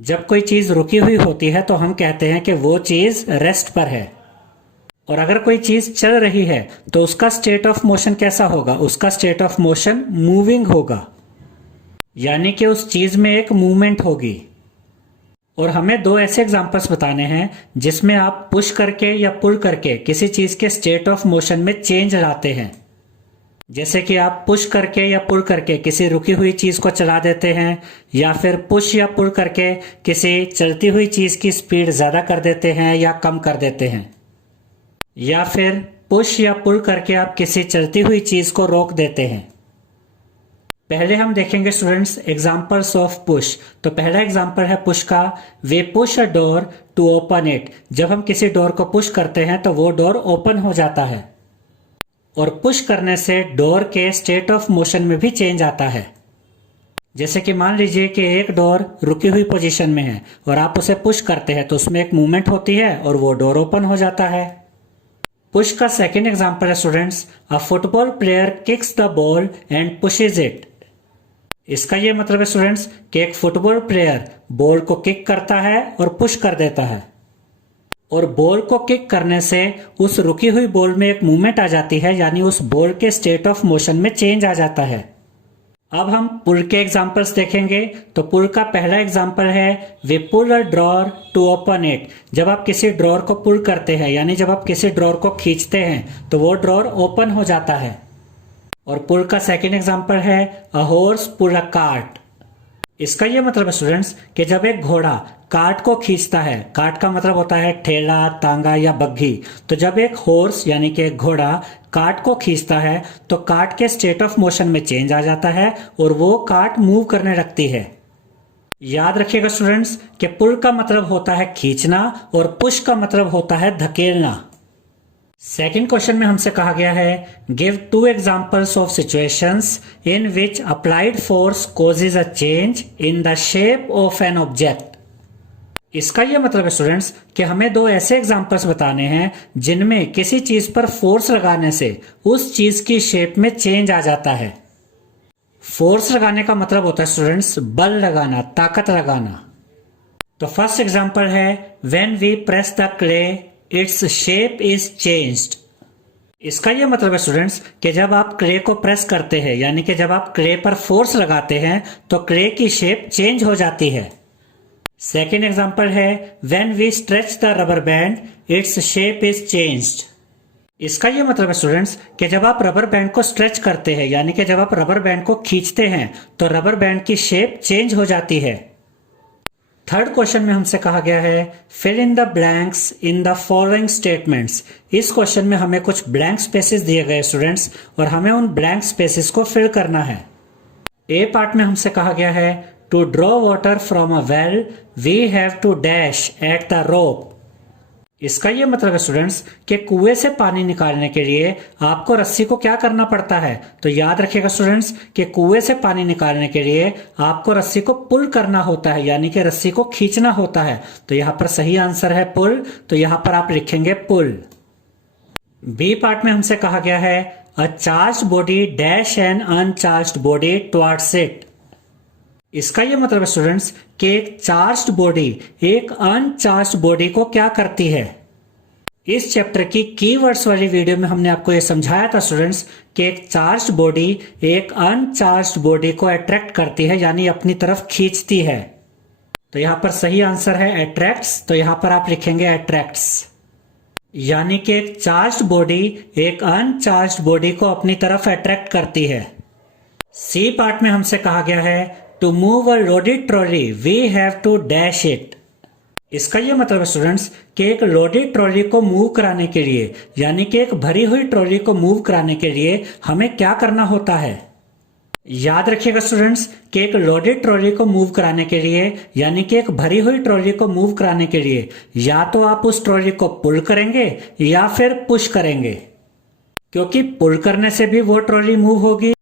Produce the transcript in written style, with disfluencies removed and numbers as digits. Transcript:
जब कोई चीज रुकी हुई होती है तो हम कहते हैं कि वो चीज रेस्ट पर है। और अगर कोई चीज चल रही है तो उसका स्टेट ऑफ मोशन कैसा होगा? उसका स्टेट ऑफ मोशन मूविंग होगा, यानी कि उस चीज में एक मूवमेंट होगी। और हमें दो ऐसे एग्जांपल्स बताने हैं जिसमें आप पुश करके या पुल करके किसी चीज के स्टेट ऑफ मोशन में चेंज लाते हैं। जैसे कि आप पुश करके या पुल करके किसी रुकी हुई चीज को चला देते हैं, या फिर पुश या पुल करके किसी चलती हुई चीज की स्पीड ज्यादा कर देते हैं या कम कर देते हैं, या फिर पुश या पुल करके आप किसी चलती हुई चीज को रोक देते हैं। पहले हम देखेंगे स्टूडेंट्स एग्जांपल्स ऑफ पुश। तो पहला एग्जांपल है पुश का, we push a door to open it. जब हम किसी डोर को पुश करते हैं तो वो डोर ओपन हो जाता है। और पुश करने से डोर के स्टेट ऑफ मोशन में भी चेंज आता है। जैसे कि मान लीजिए कि एक डोर रुकी हुई पोजीशन में है और आप उसे पुश करते हैं तो उसमें एक मूवमेंट होती है और वो डोर ओपन हो जाता है। पुश का सेकंड एग्जांपल है students, a football player kicks the ball and pushes it. इसका ये मतलब है स्टूडेंट्स कि एक फुटबॉल प्लेयर बॉल को किक करता है और पुश कर देता है, और बॉल को किक करने से उस रुकी हुई बॉल में एक मूवमेंट आ जाती है, यानी उस बॉल के स्टेट ऑफ मोशन में चेंज आ जाता है। अब हम पुल के एग्जांपल्स देखेंगे। तो पुल का पहला एग्जांपल है, we pull a drawer to open it. जब आप किसी ड्रॉर को पुल करते हैं, यानी जब आप किसी ड्रॉर को खींचते हैं तो वो ड्रॉर ओपन हो जाता है। और पुल का सेकंड एग्जांपल है, a horse pull a cart. इसका यह मतलब है स्टूडेंट्स कि जब एक घोड़ा कार्ट को खींचता है, कार्ट का मतलब होता है ठेला, तांगा या बग्घी, तो जब एक हॉर्स यानी कि एक घोड़ा कार्ट को खींचता है तो कार्ट के स्टेट ऑफ मोशन में चेंज आ जाता है और वो कार्ट मूव करने लगती है। याद रखिएगा स्टूडेंट्स कि पुल का मतलब होता है खींचना और पुश का मतलब होता है धकेलना। सेकंड क्वेश्चन में हमसे कहा गया है, give to examples of situations in which applied force causes a change in the shape of an object. इसका यह मतलब है स्टूडेंट्स कि हमें दो ऐसे एग्जांपल्स बताने हैं जिनमें किसी चीज पर फोर्स लगाने से उस चीज की शेप में चेंज आ जाता है। फोर्स लगाने का मतलब होता है स्टूडेंट्स बल लगाना, ताकत लगाना। तो फर्स्ट एग्जांपल है, when we press the clay its shape is changed. इसका यह मतलब है स्टूडेंट्स कि जब आप क्ले को प्रेस करते हैं, यानी कि जब आप क्ले पर फोर्स लगाते हैं तो क्ले की शेप चेंज हो जाती है। सेकेंड एग्जांपल है, when we stretch the rubber band its shape is changed. इसका यह मतलब है स्टूडेंट्स कि जब आप रबर बैंड को स्ट्रेच करते हैं, यानी कि जब आप रबर बैंड को खींचते हैं तो रबर बैंड की शेप चेंज हो जाती है। थर्ड क्वेश्चन में हमसे कहा गया है, fill in the blanks in the following statements. इस क्वेश्चन में हमें कुछ ब्लैंक स्पेसेस दिए गए स्टूडेंट्स और हमें उन ब्लैंक स्पेसेस को फिल करना है। ए पार्ट में हमसे कहा गया है, to draw water from a well we have to dash at the rope. इसका यह मतलब है स्टूडेंट्स कि कुएं से पानी निकालने के लिए आपको रस्सी को क्या करना पड़ता है? तो याद रखिएगा स्टूडेंट्स कि कुएं से पानी निकालने के लिए आपको रस्सी को पुल करना होता है, यानी कि रस्सी को खींचना होता है। तो यहां पर सही आंसर है पुल, तो यहां पर आप लिखेंगे पुल। बी पार्ट में हमसे कहा गया है, a charged body dash an uncharged body towards it. इसका यह मतलब है स्टूडेंट्स कि एक चार्ज्ड बॉडी एक अनचार्ज्ड बॉडी को क्या करती है। इस चैप्टर की कीवर्ड्स वाली वीडियो में हमने आपको यह समझाया था स्टूडेंट्स कि एक चार्ज्ड बॉडी एक अनचार्ज्ड बॉडी को अट्रैक्ट करती है, यानी अपनी तरफ खींचती है। तो यहां पर सही आंसर है अट्रैक्ट्स, तो यहां पर आप लिखेंगे अट्रैक्ट्स। यानी कि एक चार्ज्ड बॉडी एक अनचार्ज्ड बॉडी को अपनी तरफ अट्रैक्ट करती है। सी पार्ट में हमसे कहा गया है, to move a loaded trolley we have to dash it. इसका यह मतलब है स्टूडेंट्स कि एक लोडेड ट्रॉली को मूव कराने के लिए, यानी कि एक भरी हुई ट्रॉली को मूव कराने के लिए हमें क्या करना होता है। याद रखिएगा स्टूडेंट्स कि एक लोडेड ट्रॉली को मूव कराने के लिए, यानी कि एक भरी हुई ट्रॉली को मूव कराने के लिए या तो आप उस ट्रॉली को पुल करेंगे या फिर पुश करेंगे, क्योंकि पुल करने से भी वो ट्रॉली मूव होगी